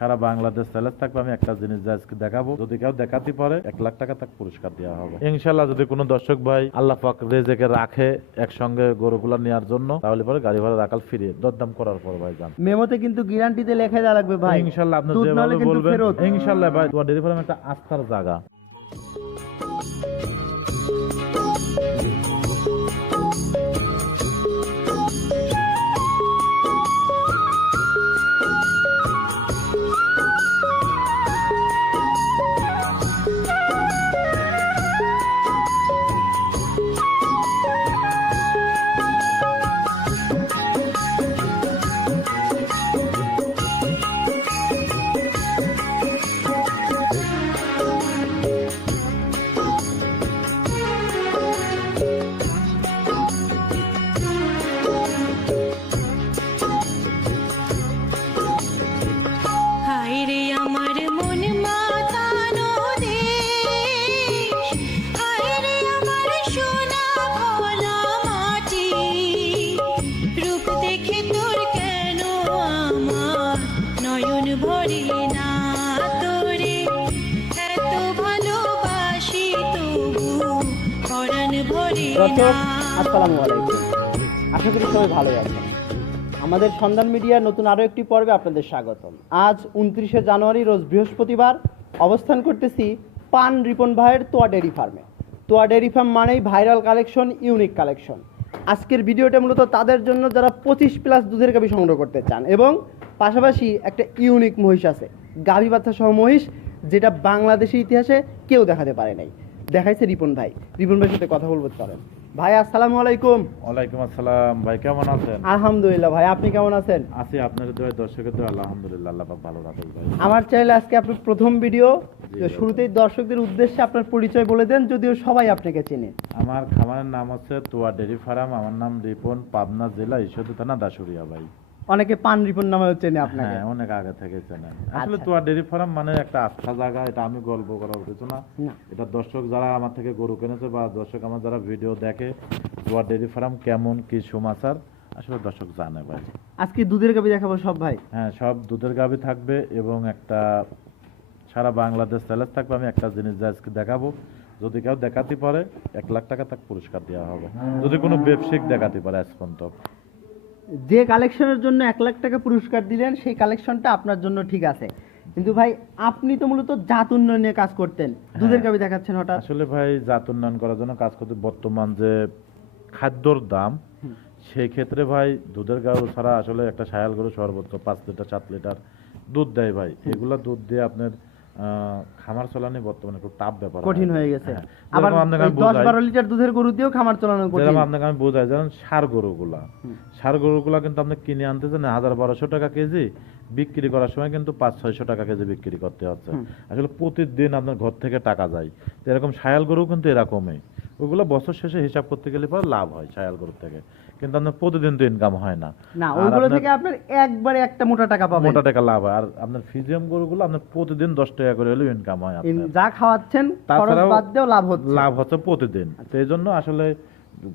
সারা Bangladesh challenge থাকবে। আমি একটা জিনিস আজকে দেখাবো, যদি কেউ দেখাতে পারে 1 লাখ টাকা তাকে পুরস্কার দেওয়া হবে ইনশাল্লাহ। যদি কোনো দর্শক ভাই আল্লাহ পাক রেজেকে রাখে একসঙ্গে গরুগুলা নেওয়ার জন্য, তাহলে পরে গাড়ি ভাড়া রাখাল ফিরিয়ে দরদাম করার পর ভাই যান। মেমোতে কিন্তু গ্যারান্টিতে লেখা দেওয়া লাগবে ভাই, ইনশাল্লাহ আপনি দুধ যেভাবে নাহলে কিন্তু বলবেন ফেরত। ইনশাল্লাহ ভাই, তোমার ডেয়ারি ফার্ম একটা আস্থার জায়গা। হায়রে আমার মন মাতানো দেশ, হায়রে আমার সোনা ভোলা মাটি, রূপ দেখে তোর কেন আমার নয়ন ভরে না, তোরে এত ভালোবাসি তবু পরাণ ভরে দর্শক না। আসসালামু আলাইকুম, আশা করি সবাই ভালো আছেন। আমাদের সন্ধান মিডিয়ার নতুন আরও একটি পর্বে আপনাদের স্বাগতম। আজ 29শে জানুয়ারি রোজ বৃহস্পতিবার অবস্থান করতেছি পান রিপন ভাইয়ের তোয়া ডেয়ারি ফার্মে। তোয়া ডেয়ারি ফার্ম মানেই ভাইরাল কালেকশন, ইউনিক কালেকশন। আজকের ভিডিওটা মূলত তাদের জন্য যারা 25+ দুধের গাভী সংগ্রহ করতে চান, এবং পাশাপাশি একটা ইউনিক মহিষ আছে, গাভী বাচ্চা সহ মহিষ, যেটা বাংলাদেশের ইতিহাসে কেউ দেখাতে পারে নাই। দেখাইছে রিপন ভাই। রিপন ভাইয়ের সাথে কথা বলবো, চলেন। ভাই আসসালামু আলাইকুম। ওয়ালাইকুম আসসালাম ভাই, কেমন আছেন? আলহামদুলিল্লাহ ভাই, আপনি কেমন আছেন? আছি আপনার দোয়া, দর্শকের দোয়া, আলহামদুলিল্লাহ আল্লাহ পাক ভালো রাখেন ভাই। আমার চ্যানেলে আজকে আপনি প্রথম ভিডিও, জি, শুরুতেই দর্শকদের উদ্দেশ্যে আপনার পরিচয় বলে দেন, যদিও সবাই আপনাকে চেনে। আমার খামারের নাম হচ্ছে তোয়া ডেয়ারি ফার্ম, আমার নাম রিপন, পাবনা জেলা ঈশ্বরদী থানা দাসুরিয়া ভাই। অনেকে পান রিপন নামেও চেনে আপনাকে। হ্যাঁ, অনেক আগে থেকে চেনেন। আসলে আচ্ছা। তোয়া ডেয়ারি ফার্ম মানে একটা আস্থা জায়গা, এটা আমি গল্প করার কিছু না। না। এটা দর্শক যারা আমার থেকে গরু কিনেছে বা দর্শক আমার যারা ভিডিও দেখে, তোয়া ডেয়ারি ফার্ম কেমন কি সমাচার আসলে দর্শক জানে ভাই। আজকে দুধের গাভী দেখাবো সব ভাই। হ্যাঁ, সব দুধের গাভী থাকবে এবং একটা সারা বাংলাদেশ চ্যালেঞ্জ থাকবে। আমি একটা জিনিস আজকে দেখাবো, যদি কেউ দেখাতে পারে 1 লাখ টাকা তাকে পুরস্কার দেওয়া হবে, যদি কোনো ব্যবসায়িক দেখাতে পারে। আজ পর্যন্ত যে কালেকশনের জন্য 1 লাখ টাকা পুরস্কার দিলেন, সেই কালেকশনটা আপনার জন্য ঠিক আছে, কিন্তু ভাই আপনি তো মূলত জাত উন্নয়নে কাজ করতেন, দুধের গাভী দেখাচ্ছেন হঠাৎ। আসলে ভাই জাত উন্নয়ন করার জন্য কাজ করতে, বর্তমান যে খাদ্যর দাম, সেই ক্ষেত্রে ভাই দুধের গরু ছাড়া আসলে একটা সায়াল গরু সর্বোচ্চ 5 লিটার 7 লিটার দুধ দেয় ভাই। এগুলা দুধ দিয়ে আপনার খামার চালানো বর্তমানে খুব টাফ ব্যাপার, কঠিন হয়ে গেছে। হ্যাঁ। আবার যেরকম আপনাকে আমি 10-12 লিটার দুধের গরু দিয়েও খামার চালানো কঠিন। যেরকম আপনাকে আমি বোঝাই, যেমন ষাঁড় গরুগুলা, ষাঁড় গরুগুলা কিন্তু আপনি কিনে আনতেছেন 1000-1200 টাকা কেজি, বিক্রি করার সময় কিন্তু 500-600 টাকা কেজি বিক্রি করতে হচ্ছে। আসলে প্রতিদিন আপনার ঘর থেকে টাকা যায়। তো এরকম সায়াল গরু কিন্তু এরকমই, ওগুলো বছর শেষে হিসাব করতে গেলে পরে লাভ হয় সায়াল গরু থেকে, কিন্তু আপনার প্রতিদিন তো ইনকাম হয় না। না, আর ওইগুলো আপনার থেকে আপনার একবারে একটা মোটা টাকা পাবেন, মোটা টাকা লাভ হয়। আর আপনার ফিজিয়াম গরুগুলো আপনার প্রতিদিন 10 টাকা করে হলেও ইনকাম হয় আপনার। যা খাওয়াচ্ছেন খরচ তাছাড়াও বাদ দিয়েও লাভ হচ্ছে। লাভ হচ্ছে প্রতিদিন। তো এই জন্য আসলে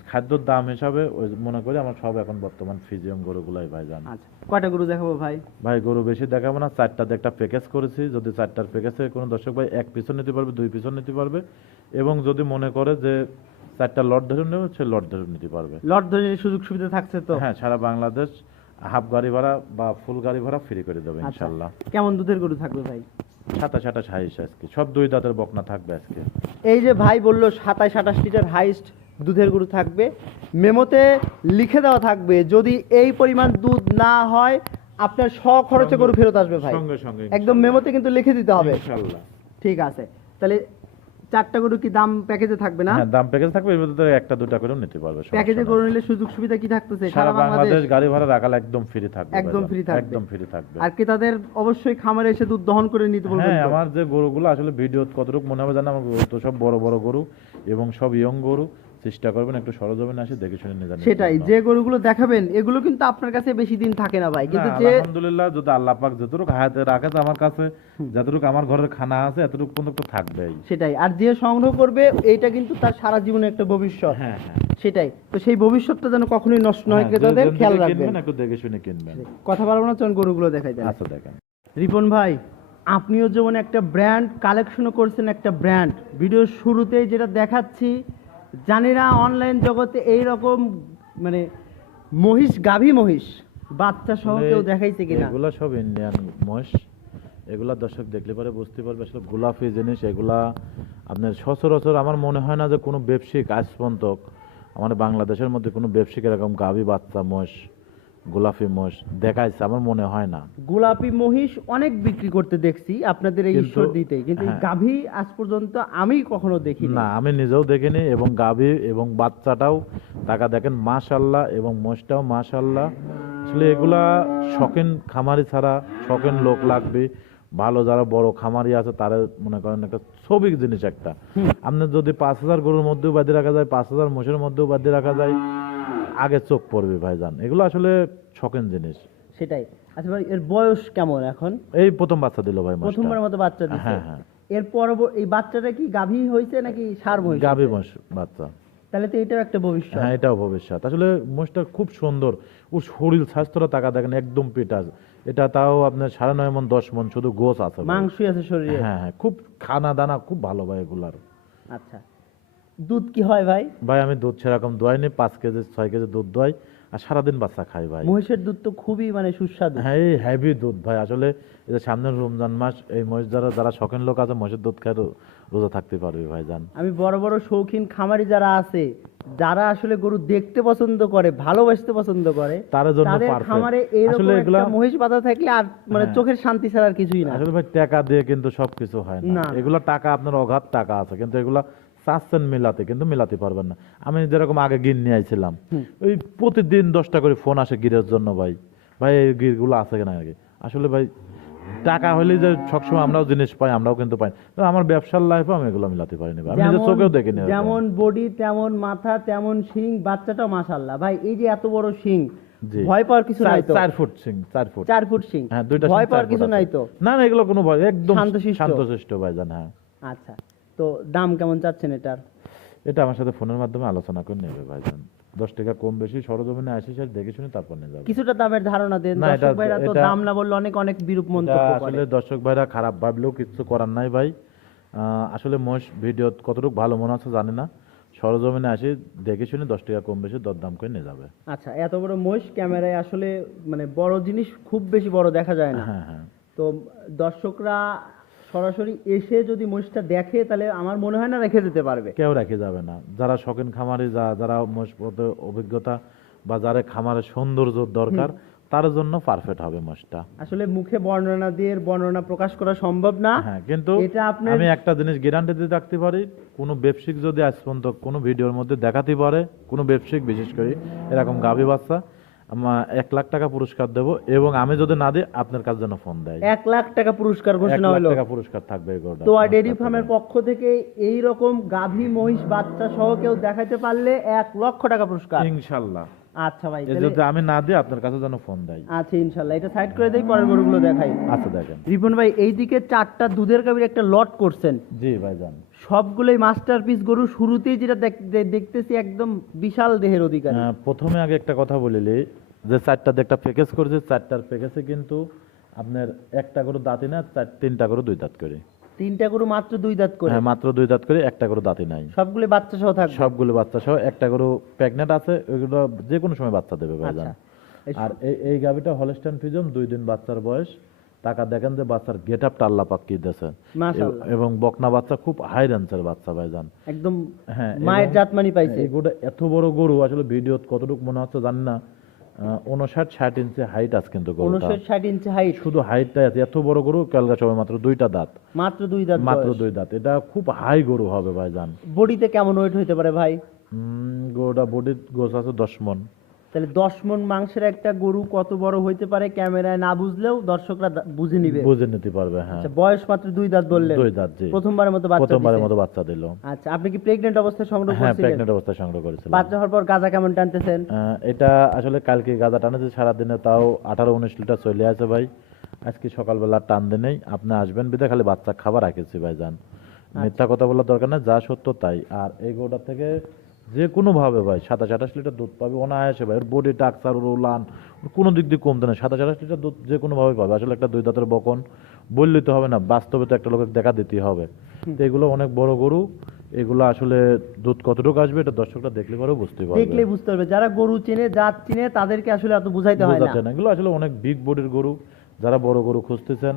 খাদ্যর দাম হিসাবে ওই মনে করি আমার সব এখন বর্তমান ফিজিয়াম গরুগুলাই ভাই জান। আচ্ছা, কয়টা গরু দেখাবো ভাই? ভাই গরু বেশি দেখাবো না, 4টাতে একটা প্যাকেজ করেছি। যদি 4টার প্যাকেজে কোনো দর্শক ভাই 1 পিছন নিতে পারবে, 2 পিছন নিতে পারবে, এবং যদি মনে করে যে 4টা লট ধরে নেবে, সে লট ধরে নিতে পারবে। লট ধরে সুযোগ সুবিধা থাকছে তো? হ্যাঁ, সারা বাংলাদেশ হাফ গাড়ি ভাড়া বা ফুল গাড়ি ভাড়া ফ্রি করে দেবে আচ্ছা, ইনশাল্লাহ। কেমন দুধের গরু থাকবে ভাই? 27-28 হাইস আজকে, সব 2 দাঁতের বকনা থাকবে আজকে। এই যে ভাই বললো 27-28 লিটার হাইস্ট দুধের গরু থাকবে, মেমোতে লিখে দেওয়া থাকবে যদি এই পরিমাণ দুধ না হয় আপনার খরচে গরু ফেরত আসবে ভাই। সঙ্গে সঙ্গে একদম মেমোতে কিন্তু লিখে দিতে হবে। ইনশাল্লাহ। ঠিক আছে, তাহলে 4টা গরু কি দাম প্যাকেজে থাকবে না? হ্যাঁ, দাম প্যাকেজ থাকবে, এর মধ্যে 1টা-2টা করেও নিতে পারবে। প্যাকেজে গরু নিলে সুযোগ সুবিধা কি থাকতেছে? সারা বাংলাদেশ গাড়ি ভাড়া রাখাল একদম ফ্রি থাকবে। একদম ভাইজান, ফ্রি থাকবে। একদম ফ্রি থাকবে। আর ক্রেতাদের অবশ্যই খামারে এসে দুধ দহন করে নিতে বলবেন হ্যাঁ, তো? আমার যে গরুগুলো আসলে ভিডিও কতটুকু মনে হবে জানা, আমার গরু তো সব বড় বড় গরু এবং সব ইয়ং গরু। চেষ্টা করবেন একটু সরজমিনে আসে দেখে শুনে নিয়ে যাবেন। সেটাই, যে গরুগুলো দেখাবেন এগুলো কিন্তু আপনার কাছে বেশি দিন থাকে না ভাই, কিন্তু যে আলহামদুলিল্লাহ যদি আল্লাহ পাক যতটুকু হায়াতে রাখে আমার কাছে, যতটুকু আমার ঘরের খানা আছে এতটুকু পর্যন্ত থাকবেই। সেটাই, আর যে সংগ্রহ করবে এইটা কিন্তু তার সারা জীবনের একটা ভবিষ্যৎ। হ্যাঁ হ্যাঁ, সেটাই, তো সেই ভবিষ্যৎটা যেন কখনোই নষ্ট নয়, হ্যাঁ, ক্রেতাদের যে খেয়াল যেদিকে রাখবেন। কিনবেন একটু দেখে শুনে কিনবেন। কথা বলবো না, চলুন গরুগুলো দেখাই দেন। আচ্ছা দেখেন। রিপন ভাই, আপনিও যেমন একটা ব্র্যান্ড কালেকশনও করছেন, একটা ব্র্যান্ড ভিডিওর শুরুতেই যেটা দেখাচ্ছি, জানি না অনলাইন জগতে এই রকম মানে মহিষ, গাভী মহিষ বাচ্চা সহ কেউ দেখাইছে কিনা। এগুলা সব ইন্ডিয়ান মহিষ। এগুলা দর্শক দেখলে পরে বুঝতে পারবে আসলে গোলাপি জিনিস এগুলা। আপনার সচরাচর আমার মনে হয় না যে কোনো ব্যবসায়িক আজ পর্যন্ত আমাদের বাংলাদেশের মধ্যে কোনো ব্যবসায়িক এরকম গাভী বাচ্চা মহিষ, গোলাপি মহিষ দেখাইছে আমার মনে হয় না। গোলাপি মহিষ অনেক বিক্রি করতে দেখছি আপনাদের এই কিন্তু- ঈশ্বর দিতে, কিন্তু এই হ্যাঁ। গাভী আজ পর্যন্ত আমি কখনো দেখিনি। না, আমি নিজেও দেখিনি। এবং গাভী এবং বাচ্চাটাও টাকা দেখেন মাশাল্লাহ, এবং মহিষটাও মাশাল্লাহ। আসলে এগুলা শখিন খামারি ছাড়া শখিন লোক লাগবে, ভালো যারা বড় খামারি আছে তারা মনে করেন একটা ছবি জিনিস একটা। আপনার যদি 5,000 গরুর মধ্যেও বাঁধিয়ে রাখা যায়, 5,000 মোষের মধ্যেও বাঁধিয়ে রাখা যায়, আগে চোখ পড়বে ভাইজান। এগুলো আসলে শখিন জিনিস। সেটাই। আচ্ছা ভাই, এর বয়স কেমন এখন? এই প্রথম বাচ্চা দিল ভাই মোষটা। প্রথমবারের মতো বাচ্চা দিচ্ছে। হ্যাঁ, হ্যাঁ। এর এই বাচ্চাটা কি গাভী হয়েছে নাকি ষাঁড় মহিষ? গাভী মোষ বাচ্চা। তাহলে তো এটাও একটা ভবিষ্যৎ। হ্যাঁ, এটাও ভবিষ্যৎ। আসলে মোষটা খুব সুন্দর, ওর শরীর স্বাস্থ্যটা টাকা দেখেন একদম পেটাজ। এটা তাও আপনার 9.5 মণ 10 মণ শুধু গোছ আছে ভাই। মাংসই আছে শরীরে। হ্যাঁ, হ্যাঁ, খুব খানা দানা খুব ভালো ভাই এগুলার। আচ্ছা, দুধ কি হয় ভাই? ভাই আমি দুধ সেরকম দোয়াইনি, 5 কেজি 6 কেজি দুধ দোয়াই, আর সারাদিন বাচ্চা খাই ভাই। মহিষের দুধ তো খুবই মানে সুস্বাদু। হ্যাঁ, এই হেভি দুধ ভাই। আসলে এই যে সামনের রমজান মাস, এই মহিষ যারা শখিন লোক আছে মহিষের দুধ খায় রোজা থাকতে পারবে ভাইজান। আমি বড় বড় শৌখিন খামারি যারা আছে, যারা আসলে গরু দেখতে পছন্দ করে, ভালোবাসতে পছন্দ করে, তাদের জন্য তাদের perfect। খামারে এইরকম আসলে একটা এগুলা- মহিষ বাঁধা থাকলে আর মানে হ্যাঁ। চোখের শান্তি ছাড়া আর কিছুই না। আসলে ভাই টাকা দিয়ে কিন্তু সবকিছু হয় না। না। এগুলা টাকা আপনার অগাধ টাকা আছে, কিন্তু এগুলা চাচ্ছেন মিলাতে কিন্তু মিলাতে পারবেন না। আমি যেরকম আগে গির নিয়ে আইছিলাম, ওই প্রতিদিন 10টা করে ফোন আসে গিরের জন্য ভাই। ভাই এই গিরগুলো আছে কিনা আগে। আসলে ভাই টাকা হলে যে সবসময় আমরাও জিনিস পাই, আমরাও কিন্তু পাই। তো আমার ব্যবসার লাইফে আমি এগুলো মিলাতে পারিনি ভাই। আমি নিজের যেমন- চোখেও দেখিনি এরকম। যেমন বডি তেমন মাথা তেমন শিং, বাচ্চাটাও মাশাআল্লাহ ভাই। এই যে এত বড় শিং, জি। ভয় পাওয়ার কিছু নাই তো? 4 ফুট সিং, 4 ফুট। 4 ফুট শিং, হ্যাঁ, দুইটা ভয় সিং পাওয়ার 4 কিছু ফুট নাই আছে। তো? না না, এগুলো কোনো ভয়, একদম শান্তশিষ্ট। শান্তশিষ্ট ভাইজান। হ্যাঁ। আচ্ছা, তো দাম কেমন চাচ্ছেন এটার? এটা আমার সাথে ফোনের মাধ্যমে আলোচনা করে নেবে ভাইজান। 10 টাকা কম বেশি সরজমিনে আসি স্যার দেখে শুনে তারপর নিয়ে যাবে। কিছুটা দামের ধারণা দেন। না, দর্শক ভাইরা তো এটা- দাম না বললে অনেক অনেক বিরূপ এটা মন্তব্য করে। আসলে দর্শক ভাইরা খারাপ ভাবলেও কিছু করার নাই ভাই। আসলে মহিষ ভিডিও কতটুকু ভালো মনে হচ্ছে জানি না, সরজমিনে আসি দেখে শুনে 10 টাকা কম বেশি দরদাম করে নিয়ে যাবে। আচ্ছা, এত বড় মহিষ ক্যামেরায় আসলে মানে বড় জিনিস খুব বেশি বড় দেখা যায় না। হ্যাঁ, হ্যাঁ। তো দর্শকরা সরাসরি এসে যদি মহিষটা দেখে তাহলে আমার মনে হয় না রেখে দিতে পারবে। কেউ রেখে যাবে না। যারা শখিন খামারি, যারা মহিষ পথে অভিজ্ঞতা বা যারা খামারের সৌন্দর্য দরকার, তার জন্য পারফেক্ট হবে মহিষটা। আসলে মুখে বর্ণনা দিয়ে এর বর্ণনা প্রকাশ করা সম্ভব না। হ্যাঁ, কিন্তু এটা আপনার আমি একটা জিনিস গ্যারান্টি দিয়ে রাখতে পারি, কোনো ব্যবসায়িক যদি আজ পর্যন্ত কোনো ভিডিওর মধ্যে দেখাতে পারে, কোনো ব্যবসায়িক বিশেষ করে এরকম গাভী বাচ্চা, আমরা 1 লাখ টাকা পুরস্কার দেব। এবং আমি যদি না দিই আপনার কাছে যেন ফোন দেয়। 1 লাখ টাকা পুরস্কার 1 ঘোষণা লাখ হলো। টাকা পুরস্কার থাকবে এই গরুটা। তো ডেইরি ফার্মের পক্ষ থেকে এই রকম গাভী মহিষ বাচ্চা সহ কেউ দেখাতে পারলে 1 লক্ষ টাকা পুরস্কার। ইনশাআল্লাহ। আচ্ছা ভাই, এই তাহলে যদি আমি না দিই আপনার কাছে যেন ফোন দেয়। আচ্ছা ইনশাআল্লাহ, এটা সাইড করে দেই, পরের গরুগুলো দেখাই। আচ্ছা দেখেন। রিপন ভাই, এইদিকে 4টা দুধের গাভীর একটা লট করছেন, জি ভাইজান। সবগুলোই মাস্টারপিস গরু। শুরুতেই যেটা দেখতেছি একদম বিশাল দেহের অধিকারী। প্রথমে আগে একটা কথা বলিলি, যে 4টা একটা প্যাকেজ করেছে, 4টার প্যাকেজে কিন্তু আপনার একটা গরু দাঁতি না, 3টা গরু 2 দাঁত করে। 3টা গরু মাত্র 2 দাঁত করে? হ্যাঁ, মাত্র 2 দাঁত করে, একটা গরু দাঁতি নাই। সবগুলো বাচ্চা সহ থাকবে? সবগুলো বাচ্চা সহ। একটা গরু প্রেগনেন্ট আছে, ওইগুলো যে কোনো সময় বাচ্চা দেবে ভাইজান। আচ্ছা। এই আর এই গাভিটা হলস্টাইন ফ্রিজিয়ান, 2 দিন বাচ্চার বয়স। টাকা দেখেন যে বাচ্চার গেটআপটা আল্লাহ পাক কি দিয়েছে। মাশাআল্লাহ। এবং বকনা বাচ্চা, খুব হাই রেঞ্জের বাচ্চা ভাইজান। একদম হ্যাঁ, মায়ের এবং- জাতমানি পাইছে। এই গরুটা এত বড় গরু, আসলে ভিডিও কতটুকু মনে হচ্ছে জানি না, 59-60 ইঞ্চি হাইট আছে কিন্তু গরুটা। 59-60 ইঞ্চি হাইট? শুধু হাইটটাই আছে। এত বড় গরু, কালকা সবাই মাত্র 2টা দাঁত। মাত্র 2 দাঁত? মাত্র 2 দাঁত। এটা খুব হাই গরু হবে ভাইজান। বডিতে কেমন ওয়েট হইতে পারে ভাই? গরুটা বডির গোছ আছে 10 মণ। তাহলে 10 মণ মাংসের একটা গরু কত বড় হইতে পারে ক্যামেরায় না বুঝলেও দর্শকরা বুঝে নিবে। বুঝে নিতে পারবে। হ্যাঁ, আচ্ছা, বয়স মাত্র 2 দাঁত বললেন? 2 দাঁত, জি। প্রথমবারের মতো বাচ্চা প্রথমবারের দিছে? মতো বাচ্চা দিল। আচ্ছা, আপনি কি প্রেগন্যান্ট অবস্থায় সংগ্রহ হ্যাঁ, করছিলেন? প্রেগনেন্ট অবস্থায় সংগ্রহ করেছিলাম। বাচ্চা হওয়ার পর গাঁজা কেমন টানতেছেন? এটা আসলে কালকে গাঁজা টানেছে সারাদিনে, তাও 18-19 লিটার চলে আছে ভাই। আজকে সকালবেলা টান দেনেই আপনি আসবেন বিদে খালি বাচ্চা খাবার রাখেছি ভাইজান। মিথ্যা কথা বলার দরকার না, যা সত্য তাই। আর এই গরুটার থেকে যে কোনো ভাবে ভাই 27-28 লিটার দুধ পাবে অনায়াসে ভাই। ওর বডি টাকচার, ওর উলান, ওর কোনো দিক দিয়ে কমতে না। 27-28 লিটার দুধ যে কোনো ভাবে পাবে। আসলে একটা 2 দাঁতের বকন বললে তো হবে না, বাস্তবে তো একটা লোকের দেখা দিতেই হবে। তো এগুলো অনেক বড় গরু, এগুলো আসলে দুধ কতটুকু আসবে এটা দর্শকরা দেখলে পরেও বুঝতে পারবে। দেখলেই বুঝতে পারবে, যারা গরু চেনে, জাত চিনে, তাদেরকে আসলে এত বুঝাইতে হয় না। বোঝাতে না, এগুলো আসলে অনেক বিগ বডির গরু। যারা বড় গরু খুঁজতেছেন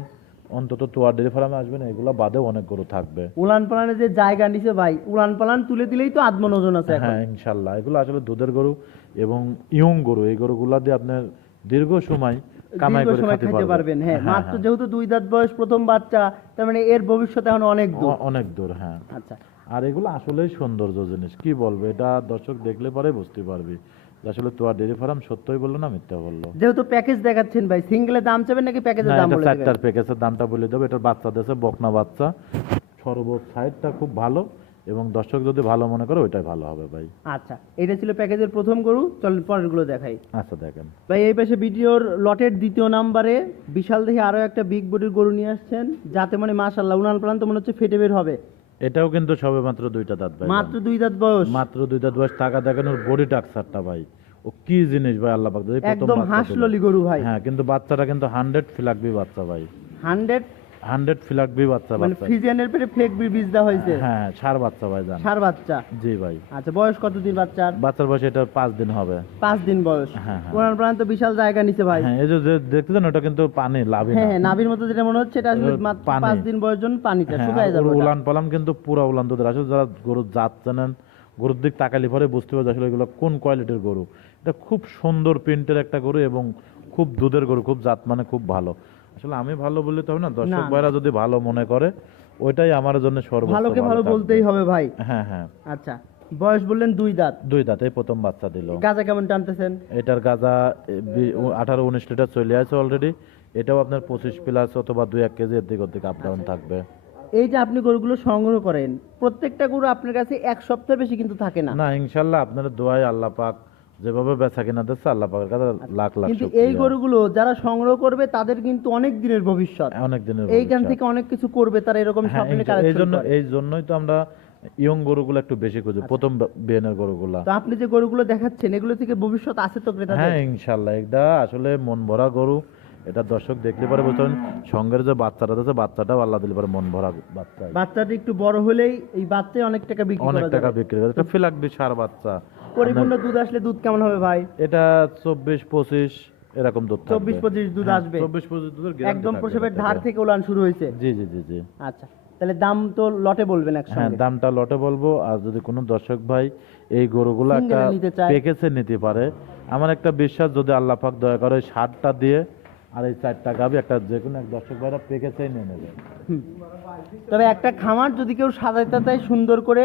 অন্তত তোয়ার ডেয়ারি ফার্মে আসবেন, এগুলো বাদেও অনেক গরু থাকবে। উলান পালানে যে জায়গা নিছে ভাই, উলান পালান তুলে দিলেই তো আধমন ওজন আছে এখন। হ্যাঁ ইনশাল্লাহ, এগুলো আসলে দুধের গরু এবং ইয়ং গরু। এই গরুগুলা দিয়ে আপনার দীর্ঘ সময় কামাই দীর্ঘ করে সময় খেতে খেতে পারবেন। হ্যাঁ, হ্যাঁ, মাত্র হ্যাঁ। যেহেতু 2 দাঁত বয়স, প্রথম বাচ্চা, তার মানে এর ভবিষ্যৎ এখন অনেক দূর। অনেক দূর, হ্যাঁ। আচ্ছা, আর এগুলো আসলেই সৌন্দর্য জিনিস, কি বলবো, এটা দর্শক দেখলে পরে বুঝতে পারবি যে আসলে তোয়ার ডেয়ারি ফার্ম সত্যই বললো না মিথ্যা বললো। যেহেতু প্যাকেজ দেখাচ্ছেন ভাই, সিঙ্গেলের দাম চাবেন নাকি প্যাকেজের না, দাম এটা বলে দিবেন? 4টার প্যাকেজের দামটা বলে দেবো। এটার বাচ্চা দেশে বকনা বাচ্চা, সর্বোচ্চ সাইডটা খুব ভালো এবং দর্শক যদি ভালো মনে করে ওইটাই ভালো হবে ভাই। আচ্ছা, এটা ছিল প্যাকেজের প্রথম গরু, চলেন পরের গুলো দেখাই। আচ্ছা দেখেন ভাই এই পাশে ভিডিওর লটের দ্বিতীয় নাম্বারে বিশাল দেখে আরো একটা বিগ বডির গরু নিয়ে আসছেন, যাতে মানে মাশাআল্লাহ উনান প্লান তো মনে হচ্ছে ফেটে বের হবে। এটাও কিন্তু সবে মাত্র 2টা দাঁত ভাই। মাত্র 2 দাঁত বয়স, মাত্র 2 দাঁত বয়স। টাকা দেখেন ওর বডি টাকচারটা ভাই, ও কি জিনিস ভাই, আল্লাহ পাক যদি প্রথম একদম বাচ্চা দিল। হাঁসললি গরু ভাই। হ্যাঁ, কিন্তু বাচ্চাটা কিন্তু 100 ফিলাকবি বাচ্চা ভাই, 100 ফিলাকবি বাচ্চা মানে বাচ্চা। ফ্রিজিয়ানের পেটে ফ্লেক বীজ দেওয়া হয়েছে। হ্যাঁ, ষাঁড় বাচ্চা ভাই জান। ষাঁড় বাচ্চা। জি ভাই। আচ্ছা, বয়স কতদিন বাচ্চার? বাচ্চার বয়স এটা 5 দিন হবে। 5 দিন বয়স। হ্যাঁ, হ্যাঁ। উনান প্লান তো বিশাল জায়গা নিচে ভাই। হ্যাঁ, এই যে দেখতেছেন ওটা কিন্তু পানি লাভি না। হ্যাঁ হ্যাঁ, নাভির মতো যেটা মনে হচ্ছে, এটা আসলে মাত্র পানি। 5 দিন বয়স জন্য পানিটা হ্যাঁ, শুকায় যাবে ওর ওটা। উলান পালান কিন্তু পুরা উলান দুধের। আসলে যারা গরুর জাত জানেন, গরুর দিক তাকালি পরে বুঝতে পারবে আসলে এগুলো কোন কোয়ালিটির গরু। এটা খুব সুন্দর প্রিন্টের একটা গরু এবং খুব দুধের গরু, খুব জাত মানে খুব ভালো। আসলে আমি ভালো বললে তো হবে না, দর্শক না। ভাইরা যদি ভালো মনে করে ওইটাই আমার জন্য সর্বোচ্চ ভালোকে ভালো থাকবে। বলতেই হবে ভাই। হ্যাঁ হ্যাঁ, আচ্ছা, বয়স বললেন 2 দাঁত। 2 দাঁতে প্রথম বাচ্চা দিল। গাজা কেমন টানতেছেন? এটার গাজা 18-19 লিটার চলে আছে অলরেডি। এটাও আপনার 25 প্লাস অথবা 2-1 কেজি এর দিক ওদিক আপ ডাউন থাকবে। এই যে আপনি গরুগুলো সংগ্রহ করেন, প্রত্যেকটা গরু আপনার কাছে 1 সপ্তাহ বেশি কিন্তু থাকে না। না ইনশাল্লাহ, আপনার দোয়ায় আল্লাহ পাক যেভাবে বেচা কিনা দিচ্ছে আল্লাহ পাকের কাছে লাখ লাখ কিন্তু শুকরিয়া। এই গরুগুলো যারা সংগ্রহ করবে তাদের কিন্তু অনেক দিনের ভবিষ্যৎ, অনেক দিনের এইখান ভবিষ্যৎ। থেকে অনেক কিছু করবে তারা, এরকম হ্যাঁ, স্বপ্নে এই কালেকশন জন্য করে। এই জন্যই তো আমরা ইয়ং গরুগুলো একটু বেশি খুঁজি, প্রথম বিয়ানের গরুগুলা। তো আপনি যে গরুগুলো দেখাচ্ছেন, এগুলো থেকে ভবিষ্যৎ আছে তো ক্রেতাদের? হ্যাঁ ইনশাল্লাহ, এটা আসলে মন ভরা গরু। এটা দর্শক দেখলে পারে বলছেন সঙ্গের যে বাচ্চাটা আছে, বাচ্চাটাও আল্লাহ দিলে পারে মন ভরা বাচ্চা। বাচ্চাটা একটু বড় হলেই এই বাচ্চায় অনেক টাকা বিক্রি অনেক করা টাকা যাবে। বিক্রি করে। এটা ফিলাকবি ষাঁড় বাচ্চা। পরিপূর্ণ দুধ আসলে দুধ কেমন হবে ভাই? এটা 24-25 এরকম দুধ থাকবে। 24-25 দুধ হ্যাঁ, আসবে। 24-25 দুধের guarantee একদম থাকবে প্রসবের এটা ধার থেকে উলান শুরু হয়েছে। জি জি জি জি। আচ্ছা, তাহলে দাম তো লটে বলবেন হ্যাঁ, একসঙ্গে। দামটা লটে বলবো। আর যদি কোনো দর্শক ভাই এই গরুগুলো Single একটা এ নিতে চায়? প্যাকেজে নিতে পারে, আমার একটা বিশ্বাস, যদি আল্লাহ পাক দয়া করে 60টা দিয়ে আর এই 4টা গাবি একটা যে কোনো এক দর্শক ভাইরা প্যাকেজেই নিয়ে নেবে। হুম। তবে একটা খামার যদি কেউ সাজাইতে চায় সুন্দর করে,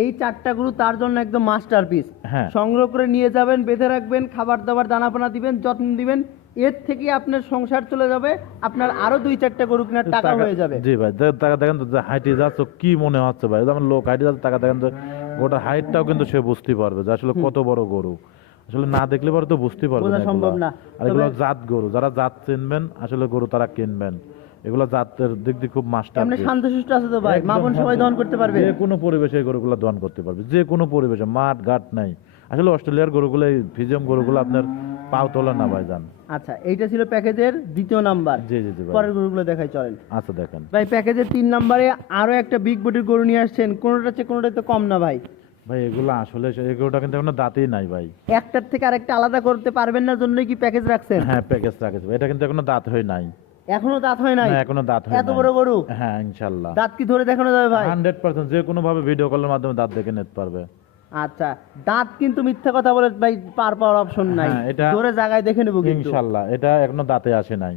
এই 4টা গরু তার জন্য একদম মাস্টারপিস। হ্যাঁ। সংগ্রহ করে নিয়ে যাবেন, বেঁধে রাখবেন, খাবার দাবার দানাপানা দিবেন, যত্ন দিবেন, এর থেকে আপনার সংসার চলে যাবে, আপনার আরো 2-4টা গরু কেনার টাকা হয়ে যাবে। জি ভাই, টাকা দেখেন তো, হাইটে যাচ্ছ কি মনে হচ্ছে ভাই, যেমন লোক হাইটে যাচ্ছে, টাকা দেখেন তো গোটা হাইটটাও কিন্তু সে বুঝতে পারবে যে আসলে কত বড় গরু। আসলে না দেখলে পরে তো বুঝতে পারবে বোঝা না সম্ভব এগুলা। না। আর এগুলো তবে- জাত গরু, যারা জাত চিনবেন আসলে গরু তারা কিনবেন। এগুলো জাতের দিক দিয়ে খুব মাস্টার। এমনি শান্তশিষ্ট আছে তো ভাই, মা বোন সবাই দহন করতে পারবে। যে কোনো পরিবেশে এই গরুগুলো দহন করতে পারবে, যে কোনো পরিবেশে, মাঠ ঘাট নাই। আসলে অস্ট্রেলিয়ার গরুগুলো, এই ফিজিয়াম গরুগুলো আপনার পাও তোলা না ভাই যান। আচ্ছা, এইটা ছিল প্যাকেজের দ্বিতীয় নাম্বার। জি জি জি ভাই। পরের গরুগুলো দেখাই চলেন। আচ্ছা দেখেন ভাই প্যাকেজের 3 নাম্বারে আরো একটা বিগ বডির গরু নিয়ে আসছেন, কোনোটার চেয়ে কোনোটাই তো কম না ভাই। ভাই, এগুলো আসলে এই গরুটা কিন্তু এখনো দাঁতেই নাই ভাই। একটার থেকে আরেকটা আলাদা করতে পারবেন না জন্যই কি প্যাকেজ রাখছেন? হ্যাঁ, প্যাকেজ রাখেছে ভাই। এটা কিন্তু এখনো দাঁত হয় নাই। এখনো দাঁত হয় নাই? না, এখনো দাঁত হয় এত নাই। বড় গরু? হ্যাঁ ইনশাআল্লাহ। দাঁত কি ধরে দেখানো যাবে ভাই? 100% যে কোনো ভাবে ভিডিও কলের মাধ্যমে দাঁত দেখে নিতে পারবে। আচ্ছা, দাঁত কিন্তু মিথ্যা কথা বলে ভাই পার পাওয়ার অপশন নাই, হ্যাঁ, এটা- ধরে জায়গায় দেখে নেবো কিন্তু। ইনশাআল্লাহ, এটা এখনো দাঁতে আসে নাই।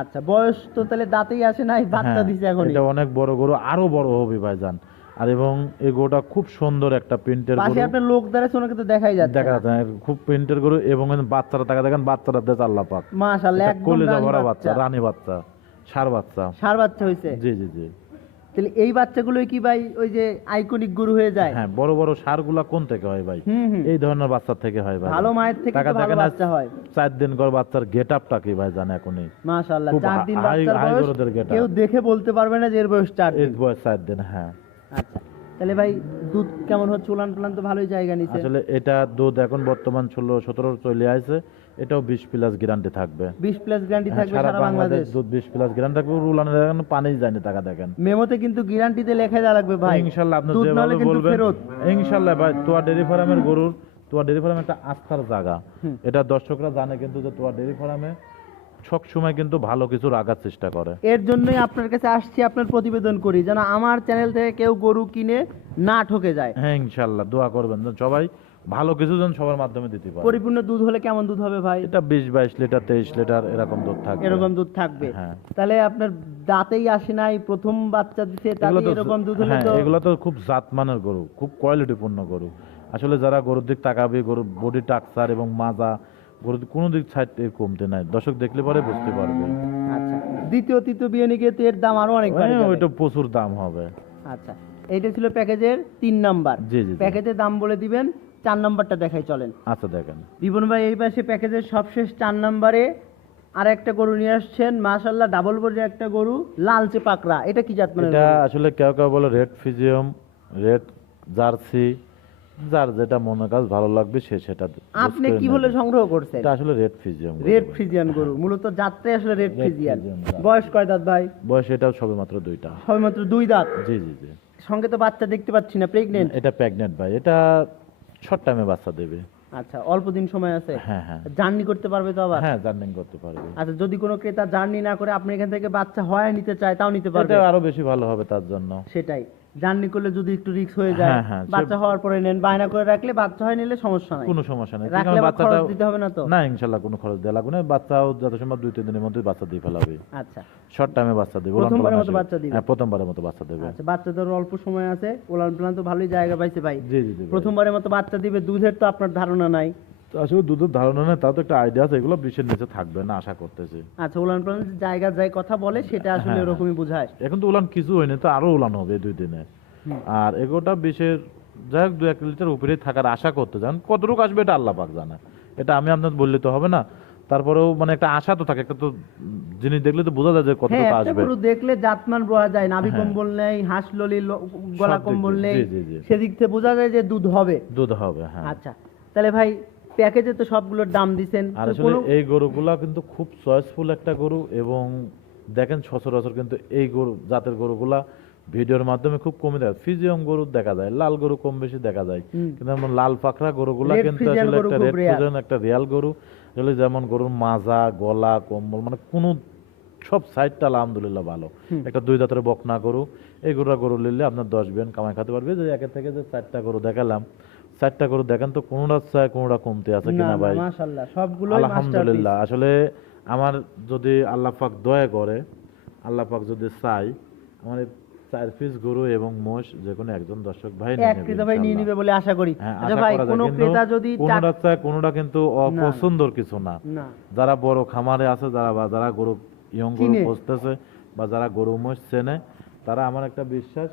আচ্ছা, বয়স তো তাহলে দাঁতেই আসে নাই, বাচ্চা হ্যাঁ, দিছে এখনই। এটা অনেক বড় গরু, আরো বড় হবে ভাইজান। আর এবং এই গরুটা খুব সুন্দর একটা প্রিন্টের পাশে গরু। আপনার লোক দাঁড়াচ্ছে, ওনাকে তো দেখাই যাচ্ছে দেখা যায় খুব প্রিন্টের গরু এবং বাচ্চারা টাকা দেখেন, বাচ্চারা দেশ আল্লাহ পাক। মাশাআল্লাহ, এটা একদম কলিজা রানী ভরা বাচ্চা। বাচ্চা, রানী বাচ্চা, ষাঁড় বাচ্চা। ষাঁড় বাচ্চা হয়েছে? জি জি জি। তাহলে এই বাচ্চাগুলোই কি ভাই ওই যে আইকনিক গরু হয়ে যায়? হ্যাঁ, বড় বড় ষাঁড়গুলা কোন থেকে হয় ভাই? হুম হুম। এই ধরনের বাচ্চা থেকে হয় ভাই। ভালো মায়ের থেকে টাকা তো ভালো দেখেন, বাচ্চা হয়। 4 দিন পর বাচ্চার গেট আপটা কি ভাই জানে এখনই। মাশাআল্লাহ, খুব 4 দিন হাই- বাচ্চার হাই বয়স, গরুদের getup। কেউ দেখে বলতে পারবে না যে এর বয়স 4 এই দিন। বয়স 4 দিন। হ্যাঁ আচ্ছা, তাহলে ভাই দুধ কেমন হচ্ছে? উলান পালান তো ভালোই জায়গা নিছে। আসলে এটা দুধ এখন বর্তমান 16-17 চলে আসছে, এটাও 20+ গ্যারান্টি থাকবে। 20+ গ্যারান্টি হ্যাঁ, থাকবে সারা বাংলাদেশ। দুধ 20+ গ্যারান্টি থাকবে। উলানের এখন পানি যায়নি, টাকা দেখেন। মেমোতে কিন্তু গ্যারান্টিতে লেখা দেওয়া লাগবে ভাই। ইনশাআল্লাহ আপনি দুধ যেভাবে নাহলে কিন্তু বলবেন ফেরত। ইনশাআল্লাহ ভাই। তোয়া ডেইরি ফার্মের গরুর, তোয়া ডেইরি ফার্ম একটা আস্থার জায়গা। এটা দর্শকরা জানে কিন্তু যে তোয়া ডেইরি ফার্মে সব সময় কিন্তু ভালো কিছু রাখার চেষ্টা করে। এর জন্যই আপনার কাছে আসছি, আপনার প্রতিবেদন করি যেন আমার চ্যানেল থেকে কেউ গরু কিনে না ঠকে যায়। হ্যাঁ ইনশাআল্লাহ দোয়া করবেন যেন সবাই ভালো কিছু যেন সবার মাধ্যমে দিতে পারে। পরিপূর্ণ দুধ হলে কেমন দুধ হবে ভাই? এটা 20-22 লিটার 23 লিটার এরকম দুধ থাকবে। এরকম দুধ থাকবে। হ্যাঁ। তাহলে আপনার দাঁতেই আসে নাই, প্রথম বাচ্চা দিতে এগুলো তাতে তো এরকম দুধ হলে হ্যাঁ, তো এগুলো তো খুব জাতমানের গরু, খুব কোয়ালিটিপূর্ণ গরু। আসলে যারা গরুর দিক তাকাবে, গরুর বডি টাকচার এবং মাজা, গরুর কোনো দিক সাইড কমতে নাই, দর্শক দেখলে পরে বুঝতে পারবে। আচ্ছা, দ্বিতীয় তৃতীয় বিয়ে নিয়ে তো এর দাম আরো অনেক বাড়ে হ্যাঁ, যাবে। ওইটা প্রচুর দাম হবে। আচ্ছা, এইটা ছিল প্যাকেজের 3 নাম্বার। জি, জি, জি। প্যাকেজের দাম বলে দিবেন। 4 নাম্বারটা দেখাই চলেন। আচ্ছা দেখেন, রিপন ভাই এই পাশে প্যাকেজের সবশেষ 4 নাম্বারে আর একটা গরু নিয়ে আসছেন, মাশাআল্লাহ ডাবল বডির একটা গরু, লালচে পাকড়া। এটা কি জাত মানে? এটা আসলে কেউ কেউ বলে রেড ফিজিয়াম, রেড জার্সি, যার যেটা মনে কাজ ভালো লাগবে সে সেটা আপনি কি বলে সংগ্রহ করছেন? এটা আসলে রেড ফিজিয়াম। রেড ফ্রিজিয়ান গরু, মূলত জাতটাই আসলে রেড Red ফ্রিজিয়ান। Friesian জাত। বয়স কয় দাঁত ভাই? বয়স এটাও সবেমাত্র 2টা। সবেমাত্র 2 দাঁত। জি জি জি। সঙ্গে তো বাচ্চা দেখতে পাচ্ছি না, প্রেগনেন্ট? এটা প্রেগনেন্ট ভাই, এটা শর্ট টাইমে বাচ্চা দেবে। আচ্ছা, অল্প দিন সময় আছে। হ্যাঁ হ্যাঁ জার্নি করতে পারবে তো আবার? হ্যাঁ, জার্নিং করতে পারবে। আচ্ছা, যদি কোনো ক্রেতা জার্নি না করে আপনি এখান থেকে বাচ্চা হয় নিতে চায়, তাও নিতে পারবে? এটা আরো বেশি ভালো হবে তার জন্য। সেটাই, জার্নি করলে যদি একটু রিস্ক হয়ে যায়, হ্যাঁ, হ্যাঁ, বাচ্চা হওয়ার পরে নেন, বায়না করে রাখলে বাচ্চা হয় নিলে সমস্যা নাই। কোনো সমস্যা নেই। রাখলে আবার খরচ দিতে হবে না তো? না ইনশাআল্লাহ কোনো খরচ দেওয়া লাগবে না। বাচ্চাও যত সম্ভব 2-3 দিনের মধ্যে বাচ্চা দিয়ে ফেলাবে। আচ্ছা, শর্ট টাইমে বাচ্চা দেবে। প্রথমবারের মতো বাচ্চা দিবে? হ্যাঁ, প্রথমবারের মতো বাচ্চা দেবে। আচ্ছা, বাচ্চাদের অল্প সময় আছে, ওলান প্লান তো ভালোই জায়গা পাইছে ভাই। জি জি জি ভাই। প্রথমবারের মতো বাচ্চা দিবে, দুধের তো আপনার ধারণা নাই। তো আসলে দুধের ধারণা নেই, তাও তো একটা আইডিয়া আছে, এগুলো 20-এর নিচে থাকবে না আশা করতেছি। আচ্ছা, উলান পালান যে জায়গা যায় কথা বলে সেটা আসলে হ্যাঁ, এরকমই বোঝায়। এখন তো উলান কিছু হয়নি, তো আরো উলান হবে 2 দিনে। আর এগুলোটা 20-এর যাই হোক 2-1 লিটার উপরেই থাকার আশা করতে যান। কতটুকু আসবে এটা আল্লাহ পাক জানে, এটা আমি আপনার বললে তো হবে না। তারপরেও মানে একটা আশা তো থাকে, একটা তো জিনিস দেখলে তো বোঝা যায় যে হ্যাঁ, কতটুকু একটা আসবে। গরু দেখলে জাতমান বোঝা যায়, নাভি হ্যাঁ। কম্বল নেই, হাঁস ললি গলা সব দিক কম্বল দিয়ে, নেই, জি, জি, জি। সেদিক থেকে বোঝা যায় যে দুধ হবে। দুধ হবে, হ্যাঁ। আচ্ছা, তাহলে ভাই প্যাকেজে তো সবগুলোর দাম দিছেন, আর তো আসলে কোনো- এই গরুগুলা কিন্তু খুব চয়েসফুল একটা গরু, এবং দেখেন সচরাচর কিন্তু এই গরু জাতের গরুগুলা ভিডিওর মাধ্যমে খুব কমে দেখা যায়। ফিজিয়াম গরু দেখা যায়, লাল গরু কম বেশি দেখা যায়, কিন্তু এমন লাল পাকড়া গরুগুলা Red কিন্তু Friesian আসলে গরু একটা খুব রেড rare। ফিজিয়ান, একটা রিয়াল গরু। আসলে যেমন গরুর মাজা, গলা, কম্বল মানে কোনো সব সাইডটা আলহামদুলিল্লাহ ভালো। একটা 2 দাঁতের বকনা গরু, এই গরু নিলে আপনার 10 বিয়ান কামাই খেতে পারবে। যে একের থেকে যে 4টা গরু দেখালাম, 4টা গরু দেখেন তো কোনোটা চায় কোনোটা কমতে আছে না, কিনা না, ভাই। মাশাআল্লাহ সবগুলোই আলহামদুলিল্লাহ। আসলে আমার যদি আল্লাহ পাক দয়া করে, আল্লাহ পাক যদি চাই, আমার 4 পিস গরু এবং মোষ যে কোনো একজন দর্শক ভাই নিয়ে এক নেবে ক্রেতা ভাই নিয়ে ইনশাআল্লাহ। নিবে বলে আশা করি। হ্যাঁ, আচ্ছা আশা ভাই, করা যায়, কোনো কিন্তু ক্রেতা যদি কোনোটা চায় কোনোটা কিন্তু অপছন্দর কিছু না। না, যারা বড় খামারে আছে, যারা গরু ইয়ং গরু চিনে। পুষতেছে, বা যারা গরু মোষ চেনে, তারা আমার একটা বিশ্বাস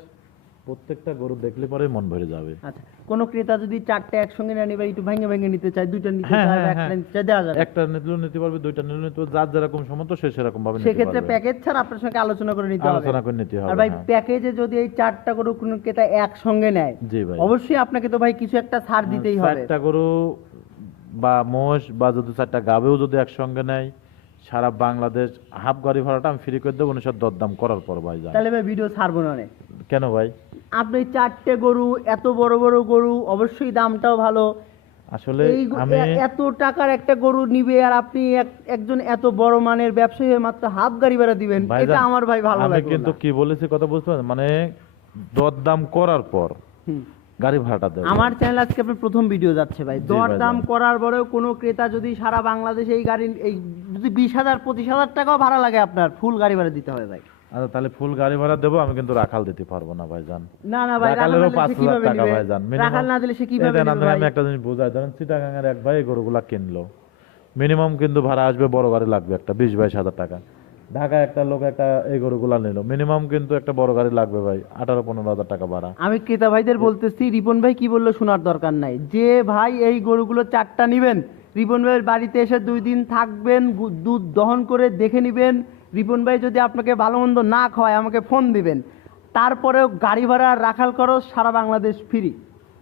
প্রত্যেকটা গরু দেখলে পরে মন ভরে যাবে। আচ্ছা, কোন ক্রেতা যদি 4টা একসঙ্গে না নিবে, একটু ভেঙে ভেঙে নিতে চায়, 2টা নিতে হ্যাঁ, চায়, হ্যাঁ, একটা হ্যাঁ। নিতে চায়, দেওয়া যাবে। একটা নিতেও নিতে পারবে, 2টা নিলেও নিতে পারবে, যার যেরকম সমর্থ সে সেরকম ভাবে নিতে সেক্ষেত্রে পারবে। প্যাকেজ ছাড়া আপনার সঙ্গে আলোচনা করে নিতে হবে। আলোচনা করে নিতে হবে, আর ভাই হ্যাঁ। প্যাকেজে যদি এই 4টা গরু কোন ক্রেতা একসঙ্গে নেয়, জি ভাই। অবশ্যই আপনাকে তো ভাই কিছু একটা ছাড় দিতেই হবে। 4টা গরু বা মোষ বা যদি 4টা গাবেও যদি একসঙ্গে নেয়, সারা বাংলাদেশ হাফ গাড়ি ভাড়াটা আমি ফ্রি করে দেবো 19 দরদাম করার পর ভাই যান। তাহলে ভাই ভিডিও ছাড়বো না নে। কেন ভাই? আপনি 4টে গরু, এত বড় বড় গরু, অবশ্যই দামটাও ভালো। আসলে এই আমি এত টাকার একটা গরু নিবে, আর আপনি একজন এত বড় মানের ব্যবসায়ী হয়ে মাত্র হাফ গাড়ি ভাড়া দিবেন, ভাইজান, এটা আমার ভাই ভালো আমি লাগলো কিন্তু না। কি বলেছি কথা বুঝতে পারেন, মানে দরদাম করার পর হুম। গাড়ি ভাড়াটা দেবো। আমার চ্যানেল আজকে আপনার প্রথম ভিডিও যাচ্ছে ভাই। জি দর ভাইজান। দাম করার পরেও কোনো ক্রেতা যদি সারা বাংলাদেশে এই গাড়ি এই যদি 20,000-25,000 টাকাও ভাড়া লাগে, আপনার ফুল গাড়ি ভাড়া দিতে হবে ভাই। আচ্ছা, তাহলে ফুল গাড়ি ভাড়া দেবো, আমি কিন্তু রাখাল দিতে পারবো না ভাইজান। না না ভাই, রাখাল রাখালেরও না দিলে সে 5,000 কিভাবে টাকা নিবে? ভাইজান। রাখাল না দিলে সে কিভাবে এই দেন, নিবে আমি ভাই? একটা জিনিস বোঝাই, ধরেন চিটাগাঙের এক ভাই এই গরুগুলা কিনলো, মিনিমাম কিন্তু ভাড়া আসবে বড় গাড়ি লাগবে একটা 20-22 হাজার টাকা। ঢাকায় একটা লোক একটা এই গরুগুলা নিল, মিনিমাম কিন্তু একটা বড় গাড়ি লাগবে ভাই 18-15 হাজার টাকা ভাড়া। আমি ক্রেতা ভাইদের বলতেছি, রিপন ভাই কি বললো শোনার দরকার নাই। যে ভাই এই গরুগুলো 4টা নিবেন, রিপন ভাইয়ের বাড়িতে এসে 2 দিন থাকবেন, দুধ দহন করে দেখে নিবেন। রিপন ভাই যদি আপনাকে ভালো মন্দ না খাওয়ায়, আমাকে ফোন দিবেন। তারপরেও গাড়ি ভাড়া আর রাখাল খরচ সারা বাংলাদেশ ফ্রি,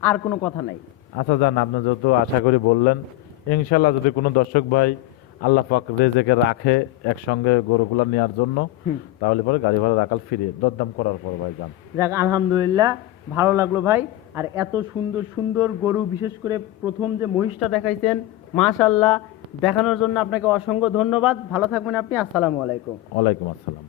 আর কোনো কথা নাই। আচ্ছা যান, আপনি যত আশা করি বললেন, ইনশাল্লাহ যদি কোনো দর্শক ভাই আল্লাহ পাক রেজেকে রাখে একসঙ্গে গরুগুলা নেওয়ার জন্য, তাহলে পরে গাড়ি ভাড়া রাখাল ফিরে দরদাম করার পর ভাই যান। যাক আলহামদুলিল্লাহ, ভালো লাগলো ভাই। আর এত সুন্দর সুন্দর গরু, বিশেষ করে প্রথম যে মহিষটা দেখাইছেন, মাশাআল্লাহ, দেখানোর জন্য আপনাকে অসংখ্য ধন্যবাদ। ভালো থাকবেন আপনি। আসসালামু আলাইকুম। ওয়ালাইকুম আসসালাম।